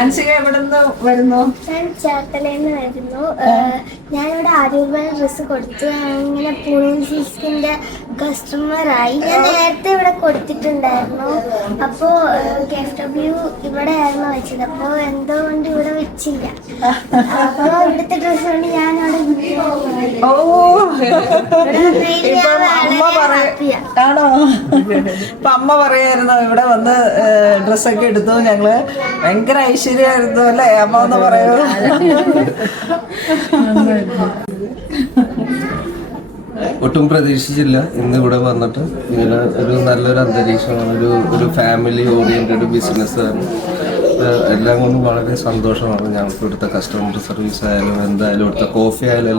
അൻസിക എവിടുന്ന് വരുന്നു? ഞാൻ ചേർത്തലയിൽ വരുന്നു. ഞാനിവിടെ ആര്യൂർവേദ ഡ്രസ്സ് കൊടുത്തു. ഇങ്ങനെ പൂസിന്റെ കസ്റ്റമറായി. ഞാൻ നേരത്തെ ഇവിടെ കൊടുത്തിട്ടുണ്ടായിരുന്നു. അപ്പോൾ KFW ഇവിടെ ആയിരുന്നു വെച്ചത്. അപ്പോൾ എന്തുകൊണ്ട് ഇവിടെ വെച്ചില്ല. അപ്പോൾ ഇവിടുത്തെ ഡ്രസ്സ് കൊണ്ട് ഞാൻ അവിടെ ആണോ? ഇപ്പൊ അമ്മ പറയായിരുന്നു ഇവിടെ വന്ന് ഡ്രസ്സൊക്കെ എടുത്തു, ഞങ്ങള് ഭയങ്കര ഐശ്വര്യമായിരുന്നു അല്ലേ അമ്മ ഒന്ന് പറയൂ. ഒട്ടും പ്രതീക്ഷിച്ചില്ല ഇന്ന് ഇവിടെ വന്നിട്ട് ഇങ്ങനെ ഒരു നല്ലൊരു അന്തരീക്ഷമാണ്. ഒരു ഫാമിലി ഓറിയന്റഡ് ബിസിനസ് എല്ലാം കൊണ്ടും വളരെ സന്തോഷമാണ്. ഞങ്ങൾക്ക് ഇവിടുത്തെ കസ്റ്റമർ സർവീസ് ആയാലും എന്തായാലും ഇവിടുത്തെ കോഫി ആയാലും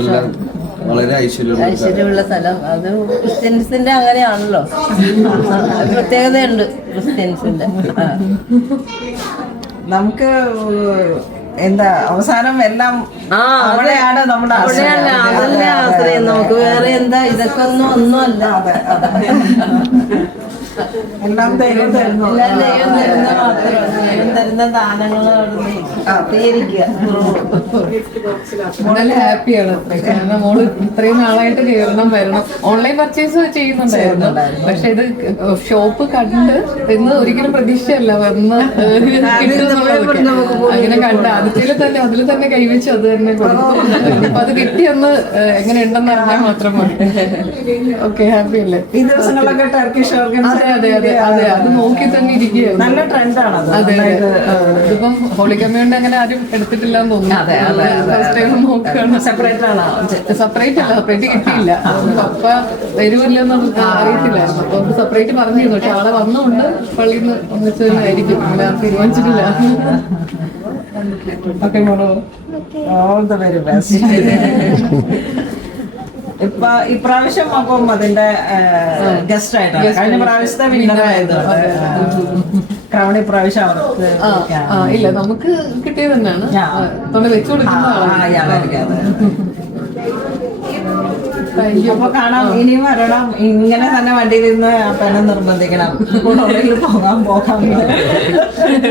എല്ലാം വളരെ ഐശ്വര്യമുള്ള സ്ഥലം. അത് ക്രിസ്ത്യൻസിന്റെ അങ്ങനെയാണല്ലോ, പ്രത്യേകതയുണ്ട് ക്രിസ്ത്യൻസിന്റെ. നമുക്ക് എന്താ അവസാനം എല്ലാം അവിടെയാണ് നമ്മുടെ അതല്ലേ ആശ്രയം നമുക്ക്. വേറെ എന്താ, ഇതൊക്കെ ഒന്നുമല്ല. എല്ലാം ദൈവം തരുന്നു. തരുന്ന ദാനങ്ങൾ നല്ല ഹാപ്പിയാണ്. കാരണം മോള് ഇത്രയും നാളായിട്ട് കേരളം വരണം. ഓൺലൈൻ പർച്ചേസ് ചെയ്യുന്നുണ്ടായിരുന്നു, പക്ഷെ ഇത് ഷോപ്പ് കണ്ട് ഇന്ന് ഒരിക്കലും പ്രതീക്ഷയല്ല വന്ന് അങ്ങനെ കണ്ട് അതിൽ തന്നെ കൈവച്ച് അത് തന്നെ കൊടുത്തു. അപ്പൊ അത് കിട്ടിയൊന്ന് എങ്ങനെ ഉണ്ടെന്ന് അറിഞ്ഞാൽ മാത്രം മതി. ഓക്കെ, ഹാപ്പി അല്ലേ? ഈ ദിവസങ്ങളിലൊക്കെ ടർക്കിഷ് അതെ അത് നോക്കി തന്നെ ഇരിക്കുകയാണ്. നല്ല ട്രെൻഡാണ്. അതെ, ഇതിപ്പം ഹോളി കമ്മ്യൂണിന്റെ അങ്ങനെ ആരും എടുത്തിട്ടില്ലെന്ന് തോന്നുന്നു. സെപ്പറേറ്റ് അല്ല, സെപ്പറേറ്റ് കിട്ടിയില്ല. പപ്പ വരുമല്ലെന്ന് അറിയത്തില്ലായിരുന്നു. അപ്പൊ സെപ്പറേറ്റ് പറഞ്ഞിരുന്നു, പക്ഷെ ആളെ വന്നുകൊണ്ട് പള്ളിയിൽ നിന്ന് ഒന്നിച്ച് തന്നെ ആയിരിക്കും. അങ്ങനെ തീരുമാനിച്ചിട്ടില്ല. ഓക്കെ മോളോ, ഓൾ ദ വെരി ബെസ്റ്റ്. ഇപ്പൊ ഇപ്രാവശ്യം അപ്പം അതിന്റെ ഗസ്റ്റ് ആയിട്ടാണ്. കഴിഞ്ഞ പ്രാവശ്യത്തെ വിന്നറായതുകൊണ്ട് ക്രൗൺ ഇപ്രാവശ്യം അവർക്ക് ഇല്ല, നമുക്ക് കിട്ടിയത് തന്നെയാണ്. വെച്ചു കൊടുക്കുന്ന അപ്പൊ കാണാം, ഇനിയും വരണം. ഇങ്ങനെ തന്നെ വണ്ടിയിൽ നിന്ന് പെണ്ണെ നിർബന്ധിക്കണം, പോകാൻ.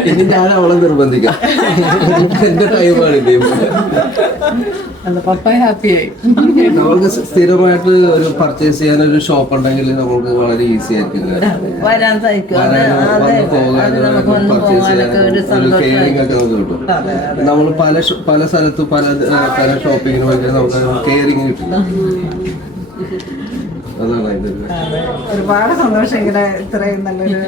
ഇനി ഞാൻ അവളെ നിർബന്ധിക്കാം. എന്റെ ടൈമാണ് ഇത്. പപ്പ ഹാപ്പിയായി. നമുക്ക് സ്ഥിരമായിട്ട് ഒരു പർച്ചേസ് ചെയ്യാൻ ഒരു ഷോപ്പ് ഉണ്ടെങ്കിൽ നമുക്ക് വളരെ ഈസി ആയിരിക്കും വരാൻ സാധിക്കും. പർച്ചേസ് ചെയ്യാൻ ഒരു കെയറിംഗ് ഒക്കെ നമുക്ക് കിട്ടും. നമ്മൾ പല സ്ഥലത്ത് പല ഷോപ്പിങ്ങിന് പോയി നമുക്ക് കെയറിംഗ് കിട്ടില്ല. അതാണ് ഇത്. ഒരുപാട് സന്തോഷം ഇങ്ങനെ ഇത്രയും നല്ലൊരു